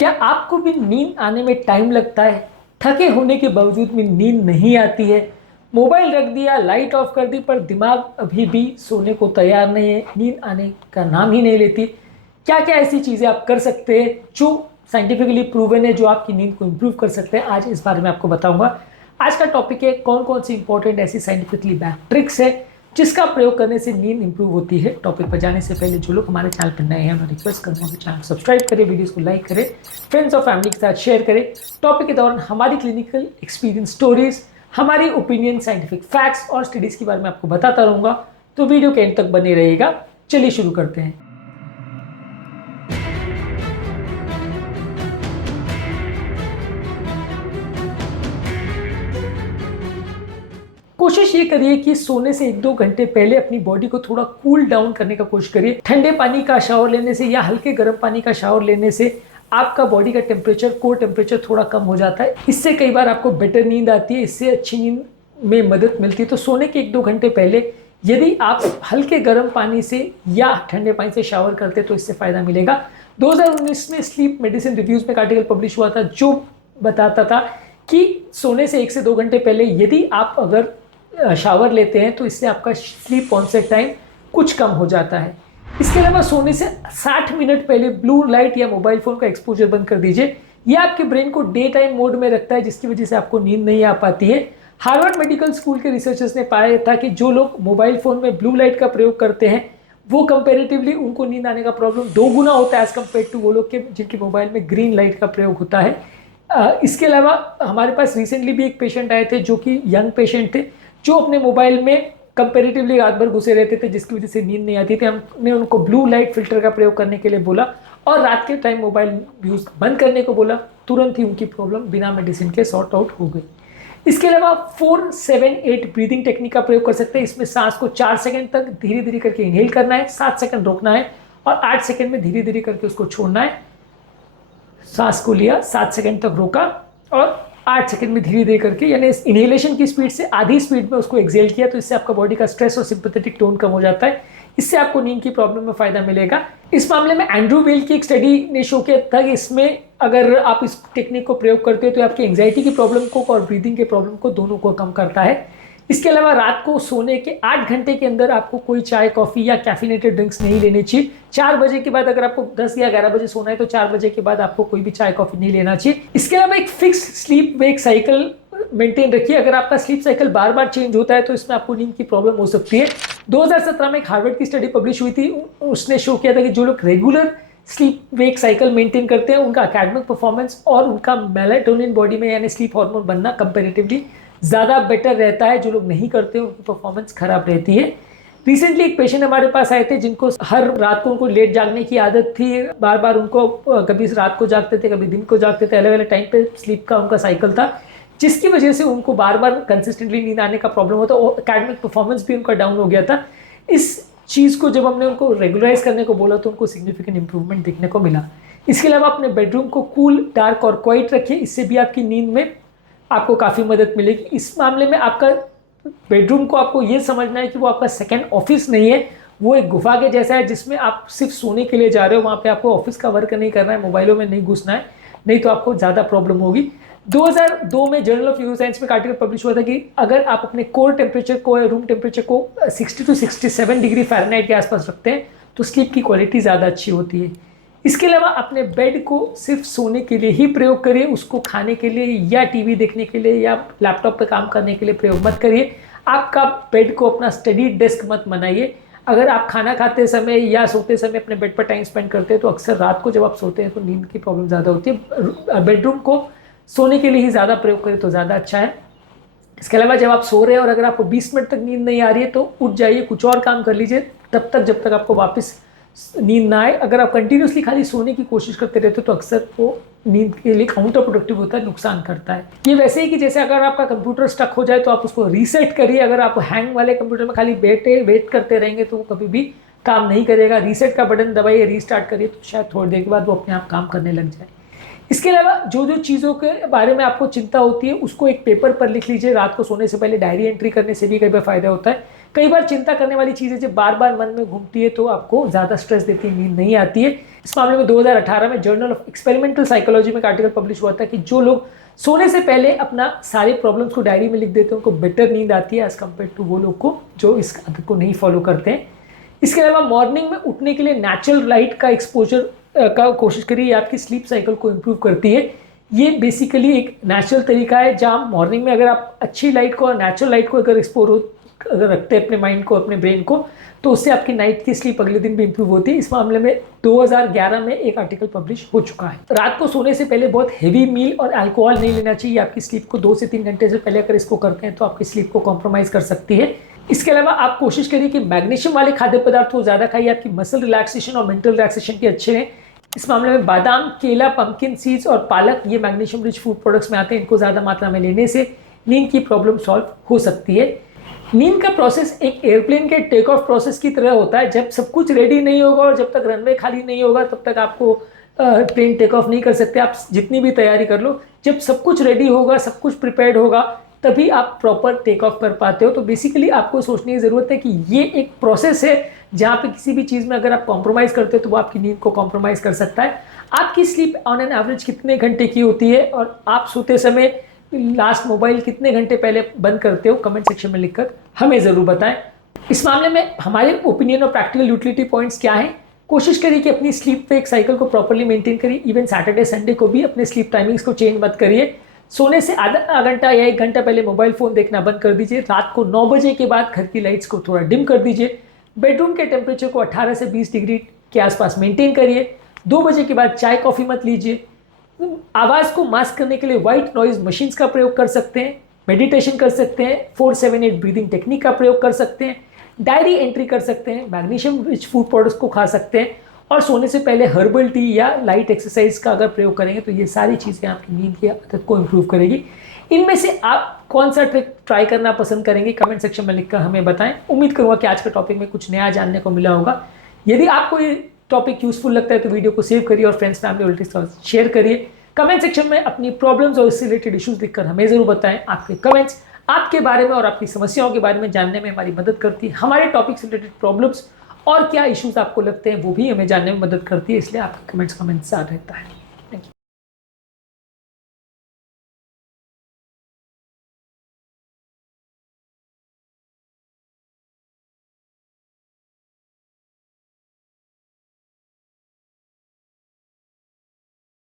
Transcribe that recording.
क्या आपको भी नींद आने में टाइम लगता है? थके होने के बावजूद भी नींद नहीं आती है? मोबाइल रख दिया, लाइट ऑफ कर दी, पर दिमाग अभी भी सोने को तैयार नहीं है, नींद आने का नाम ही नहीं लेती। क्या क्या ऐसी चीज़ें आप कर सकते हैं जो साइंटिफिकली प्रूवन है, जो आपकी नींद को इम्प्रूव कर सकते हैं? आज इस बारे में आपको बताऊंगा। आज का टॉपिक है कौन कौन सी इंपॉर्टेंट ऐसी साइंटिफिकली बैक्ड ट्रिक्स है जिसका प्रयोग करने से नींद इंप्रूव होती है। टॉपिक पर जाने से पहले जो लोग हमारे चैनल पर नए हैं, मैं रिक्वेस्ट करूँगा कि चैनल को सब्सक्राइब करें, वीडियोस को लाइक करें, फ्रेंड्स और फैमिली के साथ शेयर करें। टॉपिक के दौरान हमारी क्लिनिकल एक्सपीरियंस स्टोरीज, हमारी ओपिनियन, साइंटिफिक फैक्ट्स और स्टडीज़ के बारे में आपको बताता रहूँगा, तो वीडियो के एंड तक बने रहेगा। चलिए शुरू करते हैं। कोशिश ये करिए कि सोने से 1-2 घंटे पहले अपनी बॉडी को थोड़ा कूल डाउन करने का कोशिश करिए। ठंडे पानी का शावर लेने से या हल्के गर्म पानी का शावर लेने से आपका बॉडी का टेम्परेचर, कोर टेम्परेचर थोड़ा कम हो जाता है। इससे कई बार आपको बेटर नींद आती है, इससे अच्छी नींद में मदद मिलती है। तो सोने के 1-2 घंटे पहले यदि आप हल्के गर्म पानी से या ठंडे पानी से शावर करते तो इससे फ़ायदा मिलेगा। 2019 में स्लीप मेडिसिन रिव्यूज़ में एक आर्टिकल पब्लिश हुआ था जो बताता था कि सोने से 1 से 2 घंटे पहले यदि आप अगर शावर लेते हैं तो इससे आपका स्लीप ऑनसेट टाइम कुछ कम हो जाता है। इसके अलावा सोने से 60 मिनट पहले ब्लू लाइट या मोबाइल फ़ोन का एक्सपोजर बंद कर दीजिए। यह आपके ब्रेन को डे टाइम मोड में रखता है, जिसकी वजह से आपको नींद नहीं आ पाती है। हार्वर्ड मेडिकल स्कूल के रिसर्चर्स ने पाया था कि जो लोग मोबाइल फ़ोन में ब्लू लाइट का प्रयोग करते हैं वो कंपेरेटिवली उनको नींद आने का प्रॉब्लम 2 गुना होता है एज़ कम्पेयर टू वो लोग के जिनके मोबाइल में ग्रीन लाइट का प्रयोग होता है। इसके अलावा हमारे पास रिसेंटली भी एक पेशेंट आए थे जो कि यंग पेशेंट थे, जो अपने मोबाइल में कंपेरेटिवली रात भर घुसे रहते थे, जिसकी वजह से नींद नहीं आती थी। हमने उनको ब्लू लाइट फिल्टर का प्रयोग करने के लिए बोला और रात के टाइम मोबाइल यूज़ बंद करने को बोला। तुरंत ही उनकी प्रॉब्लम बिना मेडिसिन के सॉर्ट आउट हो गई। इसके अलावा 4-7-8 ब्रीदिंग टेक्निक का प्रयोग कर सकते हैं। इसमें सांस को 4 सेकंड तक धीरे धीरे करके इनहेल करना है, 7 सेकंड रोकना है और 8 सेकंड में धीरे धीरे करके उसको छोड़ना है। सांस को लिया, 7 सेकंड तक रोका और 8 सेकंड में धीरे धीरे करके, यानी इस इनहेलेशन की स्पीड से आधी स्पीड में उसको एक्सेल किया, तो इससे आपका बॉडी का स्ट्रेस और सिंपैथेटिक टोन कम हो जाता है। इससे आपको नींद की प्रॉब्लम में फ़ायदा मिलेगा। इस मामले में एंड्रू वेल की एक स्टडी ने शो किया था कि इसमें अगर आप इस टेक्निक को प्रयोग करते हो तो आपकी एंग्जाइटी की प्रॉब्लम को और ब्रीदिंग के प्रॉब्लम को दोनों को कम करता है। इसके अलावा रात को सोने के 8 घंटे के अंदर आपको कोई चाय, कॉफ़ी या कैफिनेटेड ड्रिंक्स नहीं लेनी चाहिए। 4 बजे के बाद, अगर आपको 10 या 11 बजे सोना है तो 4 बजे के बाद आपको कोई भी चाय, कॉफ़ी नहीं लेना चाहिए। इसके अलावा एक fix sleep wake cycle maintain रखिए। अगर आपका स्लीप साइकिल बार बार चेंज होता है तो इसमें आपको नींद की प्रॉब्लम हो सकती है। 2017 में एक हार्वर्ड की स्टडी पब्लिश हुई थी, उसने शो किया था कि जो लोग regular sleep wake cycle maintain करते हैं उनका एकेडमिक परफॉर्मेंस और उनका मेलाटोनिन बॉडी में यानी स्लीप हार्मोन बनना कंपेरेटिवली ज़्यादा बेटर रहता है। जो लोग नहीं करते हैं उनकी परफॉर्मेंस खराब रहती है। रिसेंटली एक पेशेंट हमारे पास आए थे जिनको हर रात को उनको लेट जागने की आदत थी। बार बार उनको कभी रात को जागते थे, कभी दिन को जागते थे, अलग अलग टाइम पे स्लीप का उनका साइकिल था, जिसकी वजह से उनको बार बार कंसिस्टेंटली नींद आने का प्रॉब्लम होता और एकेडमिक परफॉर्मेंस भी उनका डाउन हो गया था। इस चीज़ को जब हमने उनको रेगुलराइज करने को बोला तो उनको सिग्निफिकेंट इंप्रूवमेंट देखने को मिला। इसके अलावा अपने बेडरूम को कूल, डार्क और क्वाइट रखिए, इससे भी आपकी नींद में आपको काफ़ी मदद मिलेगी। इस मामले में आपका बेडरूम को आपको ये समझना है कि वो आपका सेकंड ऑफिस नहीं है, वो एक गुफा के जैसा है जिसमें आप सिर्फ सोने के लिए जा रहे हो। वहाँ पे आपको ऑफिस का वर्क नहीं करना है, मोबाइलों में नहीं घुसना है, नहीं तो आपको ज़्यादा प्रॉब्लम होगी। 2002 में जर्नल ऑफ न्यूरोसाइंस में एक आर्टिकल पब्लिश हुआ था कि अगर आप अपने कोर टेम्परेचर को या रूम टेम्परेचर को 60 to 67 डिग्री फ़ारेनहाइट के आसपास रखते हैं तो स्लीप की क्वालिटी ज़्यादा अच्छी होती है। इसके अलावा अपने बेड को सिर्फ सोने के लिए ही प्रयोग करिए, उसको खाने के लिए या टीवी देखने के लिए या लैपटॉप पर काम करने के लिए प्रयोग मत करिए। आपका बेड को अपना स्टडी डेस्क मत बनाइए। अगर आप खाना खाते समय या सोते समय अपने बेड पर टाइम स्पेंड करते हैं तो अक्सर रात को जब आप सोते हैं तो नींद की प्रॉब्लम ज़्यादा होती है। बेडरूम को सोने के लिए ही ज़्यादा प्रयोग करें तो ज़्यादा अच्छा है। इसके अलावा जब आप सो रहे हैं और अगर आपको 20 मिनट तक नींद नहीं आ रही है तो उठ जाइए, कुछ और काम कर लीजिए तब तक जब तक आपको वापस नींद ना आए। अगर आप कंटिन्यूसली खाली सोने की कोशिश करते रहते हो तो अक्सर वो नींद के लिए काउंटर प्रोडक्टिव होता है, नुकसान करता है। ये वैसे ही कि जैसे अगर आपका कंप्यूटर स्टक हो जाए तो आप उसको रीसेट करिए। अगर आप हैंग वाले कंप्यूटर में खाली वेट करते रहेंगे तो वो कभी भी काम नहीं करेगा। रीसेट का बटन दबाइए, रीस्टार्ट करिए, तो शायद थोड़ी देर के बाद वो अपने आप काम करने लग जाए। इसके अलावा जो जो चीज़ों के बारे में आपको चिंता होती है उसको एक पेपर पर लिख लीजिए। रात को सोने से पहले डायरी एंट्री करने से भी कई बार फ़ायदा होता है। कई बार चिंता करने वाली चीज़ें जब बार बार मन में घूमती है तो आपको ज़्यादा स्ट्रेस देती है, नींद नहीं आती है। इस मामले में 2018 में जर्नल ऑफ एक्सपेरिमेंटल साइकोलॉजी में एक आर्टिकल पब्लिश हुआ था कि जो लोग सोने से पहले अपना सारे प्रॉब्लम्स को डायरी में लिख देते हैं उनको बेटर नींद आती है एज कम्पेयर टू वो लोग को जो इस आदत को नहीं फॉलो करते हैं। इसके अलावा मॉर्निंग में उठने के लिए नेचुरल लाइट का एक्सपोजर का कोशिश करिए, आपकी स्लीप साइकिल को इम्प्रूव करती है। ये बेसिकली एक नेचुरल तरीका है जहाँ मॉर्निंग में अगर आप अच्छी लाइट को और नेचुरल लाइट को अगर रखते हैं अपने माइंड को, अपने ब्रेन को, तो उससे आपकी नाइट की स्लीप अगले दिन भी इंप्रूव होती है। इस मामले में 2011 में एक आर्टिकल पब्लिश हो चुका है। रात को सोने से पहले बहुत हेवी मील और अल्कोहल नहीं लेना चाहिए। आपकी स्लीप को 2 से 3 घंटे से पहले अगर इसको करते हैं तो आपकी स्लीप को कॉम्प्रोमाइज कर सकती है। इसके अलावा आप कोशिश करिए कि मैग्नीशियम वाले खाद्य पदार्थ को ज़्यादा खाइए, आपकी मसल रिलैक्सेशन और मेंटल रिलैक्सेशन के अच्छे हैं। इस मामले में बादाम, केला, पंपकिन सीड्स और पालक ये मैग्नीशियम रिच फूड प्रोडक्ट्स में आते हैं। इनको ज़्यादा मात्रा में लेने से नींद की प्रॉब्लम सॉल्व हो सकती है। नींद का प्रोसेस एक एयरप्लेन के टेक ऑफ प्रोसेस की तरह होता है। जब सब कुछ रेडी नहीं होगा और जब तक रनवे खाली नहीं होगा तब तक आपको प्लेन टेक ऑफ नहीं कर सकते, आप जितनी भी तैयारी कर लो। जब सब कुछ रेडी होगा, सब कुछ प्रिपेयर्ड होगा, तभी आप प्रॉपर टेक ऑफ कर पाते हो। तो बेसिकली आपको सोचने की ज़रूरत है कि ये एक प्रोसेस है जहाँ पे किसी भी चीज़ में अगर आप कॉम्प्रोमाइज़ करते हो तो वो आपकी नींद को कॉम्प्रोमाइज़ कर सकता है। आपकी स्लीप ऑन एन एवरेज कितने घंटे की होती है और आप सोते समय लास्ट मोबाइल कितने घंटे पहले बंद करते हो, कमेंट सेक्शन में लिखकर हमें ज़रूर बताएं। इस मामले में हमारे ओपिनियन और प्रैक्टिकल यूटिलिटी पॉइंट्स क्या हैं? कोशिश करिए कि अपनी स्लीप वेक साइकिल को प्रॉपर्ली मेंटेन करिए। इवन सैटरडे संडे को भी अपने स्लीप टाइमिंग्स को चेंज मत करिए। सोने से आधा घंटा या 1 घंटा पहले मोबाइल फ़ोन देखना बंद कर दीजिए। रात को 9 बजे के बाद घर की लाइट्स को थोड़ा डिम कर दीजिए। बेडरूम के टेम्परेचर को 18 से 20 डिग्री के आसपास मेंटेन करिए। 2 बजे के बाद चाय कॉफ़ी मत लीजिए। आवाज़ को मास्क करने के लिए वाइट नॉइज़ मशीन्स का प्रयोग कर सकते हैं। मेडिटेशन कर सकते हैं। 4-7-8 ब्रीदिंग टेक्निक का प्रयोग कर सकते हैं। डायरी एंट्री कर सकते हैं। मैग्नीशियम रिच फूड प्रोडक्ट्स को खा सकते हैं और सोने से पहले हर्बल टी या लाइट एक्सरसाइज का अगर प्रयोग करेंगे तो ये सारी चीज़ें आपकी नींद की आदत को इम्प्रूव करेगी। इनमें से आप कौन सा ट्रिक ट्राई करना पसंद करेंगे, कमेंट सेक्शन में लिखकर हमें बताएं। उम्मीद करूँगा कि आज के टॉपिक में कुछ नया जानने को मिला होगा। यदि आपको ये टॉपिक यूजफुल लगता है तो वीडियो को सेव करिए और फ्रेंड्स, फैमिली और रिलेटिव्स के साथ शेयर करिए। कमेंट सेक्शन में अपनी प्रॉब्लम्स और इससे रिलेटेड इश्यूज लिखकर हमें ज़रूर बताएं। आपके कमेंट्स आपके बारे में और आपकी समस्याओं के बारे में जानने में हमारी मदद करती है। हमारे टॉपिक से रिलेटेड प्रॉब्लम्स और क्या इश्यूज आपको लगते हैं वो भी हमें जानने में मदद करती है, इसलिए आपके कमेंट्स का हमें इंतजार रहता है।